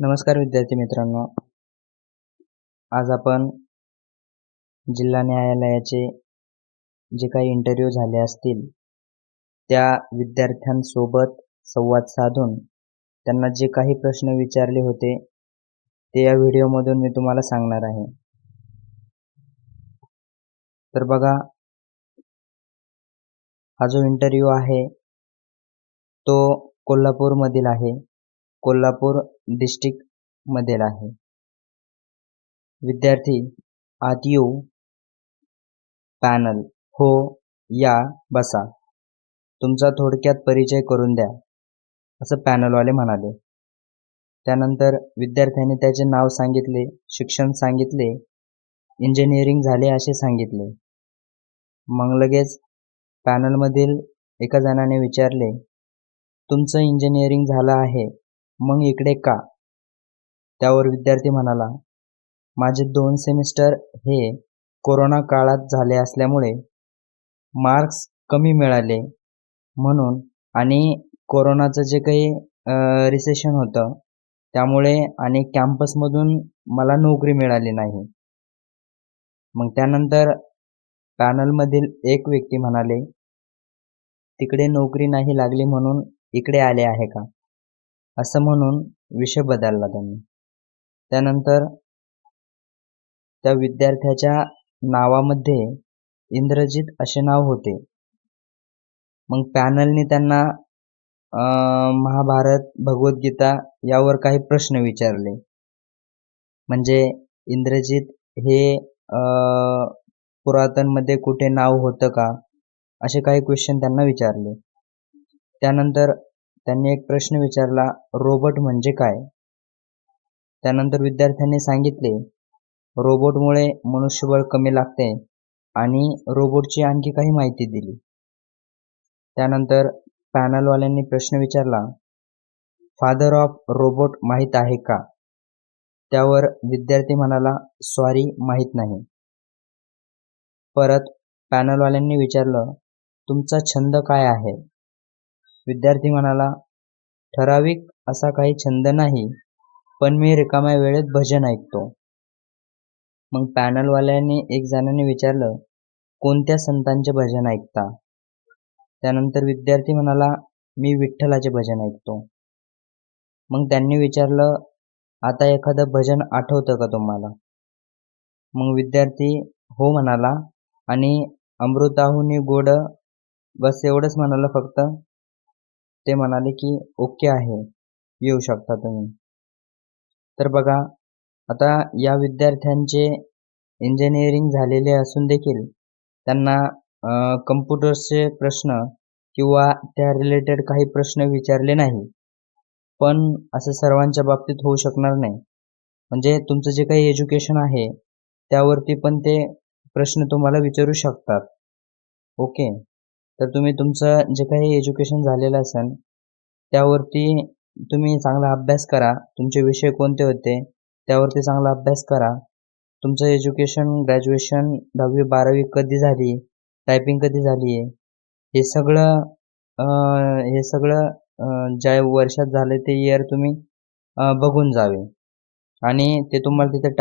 नमस्कार विद्यार्थी मित्रांनो. आज आपण जिल्हा न्यायालयाचे जे काही इंटरव्ह्यू झाले असतील त्या विद्यार्थ्यांसोबत संवाद साधून त्यांना जे काही प्रश्न विचारले होते ते या व्हिडिओमधून मी तुम्हाला सांगणार आहे. तर बघा हा जो इंटरव्ह्यू आहे तो कोल्हापूरमधील आहे. कोल्हापूर डिस्ट्रिक्ट मधील आहे. विद्यार्थी आत येऊ. पॅनल हो या बसा. तुमचा थोडक्यात परिचय करून द्या असं पॅनलवाले म्हणाले. त्यानंतर विद्यार्थ्याने त्याचे नाव सांगितले शिक्षण सांगितले इंजिनिअरिंग झाले असे सांगितले. मग लगेच पॅनलमधील एका जणाने विचारले तुमचं इंजिनिअरिंग झालं आहे मग इकडे का? त्यावर विद्यार्थी म्हणाला माझे दोन सेमिस्टर हे कोरोना काळात झाले असल्यामुळे मार्क्स कमी मिळाले. म्हणून आणि कोरोनाचं जे काही रिसेशन होतं त्यामुळे आणि कॅम्पसमधून मला नोकरी मिळाली नाही. मग त्यानंतर पॅनलमधील एक व्यक्ती म्हणाले तिकडे नोकरी नाही लागली म्हणून इकडे आले आहे का? असं म्हणून विषय बदलला त्यांनी. त्यानंतर त्या विद्यार्थ्याच्या नावामध्ये इंद्रजित असे नाव होते. मग पॅनलने त्यांना महाभारत भगवद्गीता यावर काही प्रश्न विचारले. म्हणजे इंद्रजित हे पुरातनमध्ये कुठे नाव होतं का? असे काही क्वेश्चन त्यांना विचारले. त्यानंतर त्यांनी एक प्रश्न विचारला रोबोट म्हणजे काय? त्यानंतर विद्यार्थ्यांनी सांगितले रोबोटमुळे मनुष्यबळ कमी लागते आणि रोबोटची आणखी काही माहिती दिली. त्यानंतर पॅनलवाल्यांनी प्रश्न विचारला फादर ऑफ रोबोट माहीत आहे का? त्यावर विद्यार्थी म्हणाला सॉरी माहीत नाही. परत पॅनलवाल्यांनी विचारलं तुमचा छंद काय आहे? विद्यार्थी म्हणाला ठराविक असा काही छंद नाही पण मी रिकाम्या वेळेत भजन ऐकतो. मग पॅनलवाल्यांनी एक जणांनी विचारलं कोणत्या संतांचे भजन ऐकता? त्यानंतर विद्यार्थी म्हणाला मी विठ्ठलाचे भजन ऐकतो. मग त्यांनी विचारलं आता एखादं भजन आठवतं का तुम्हाला? मग विद्यार्थी हो म्हणाला आणि अमृताहुनी गोड बस एवढंच म्हणालं फक्त. ते म्हणाले की ओके आहे. येऊ शकता तुम्ही. तर बघा आता या विद्यार्थ्यांचे इंजिनिअरिंग झालेले असून देखील त्यांना कम्प्युटर्सचे प्रश्न किंवा त्या रिलेटेड काही प्रश्न विचारले नाही. पण असं सर्वांच्या बाबतीत होऊ शकणार नाही. म्हणजे तुमचं जे काही एज्युकेशन आहे त्यावरती पण ते प्रश्न तुम्हाला विचारू शकतात. ओके? तर तुम्ही तुमचं जे काही एज्युकेशन झालेलं असेल त्यावरती तुम्ही चांगला अभ्यास करा. तुमचे विषय कोणते होते त्यावरती चांगला अभ्यास करा. तुमचं एज्युकेशन ग्रॅज्युएशन दहावी बारावी कधी झाली टायपिंग कधी झाली आहे हे सगळं हे सगळं ज्या वर्षात झालं ते इयर तुम्ही बघून जावे. आणि ते तुम्हाला तिथे टाय